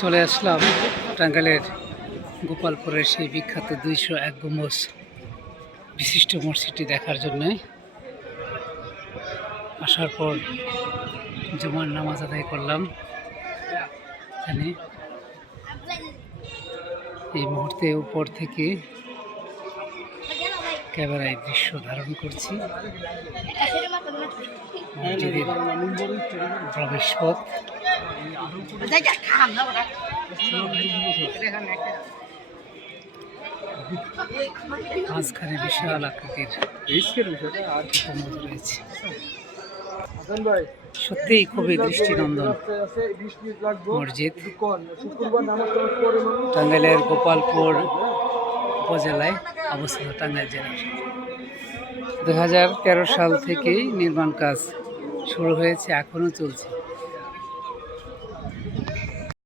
চলে আসলাম টাঙ্গাইলের গোপালপুরের সেই বিখ্যাত দুইশো এক গম্বুজ বিশিষ্ট মসজিদটি দেখার জন্য। আসার পর জুমার নামাজ আদায় করলাম। এখানে এই মুহূর্তে উপর থেকে ক্যামেরায় দৃশ্য ধারণ করছি। মসজিদের প্রবেশ পথ। মাঝখানে বিশাল আকৃতির। রয়েছে। সত্যিই খুবই দৃষ্টিনন্দন। মসজিদ। টাঙ্গাইলের গোপালপুর উপজেলায় অবস্থিত টাঙ্গাইল জেলার। দু হাজার তেরো সাল থেকেই নির্মাণ কাজ শুরু হয়েছে এখনও চলছে।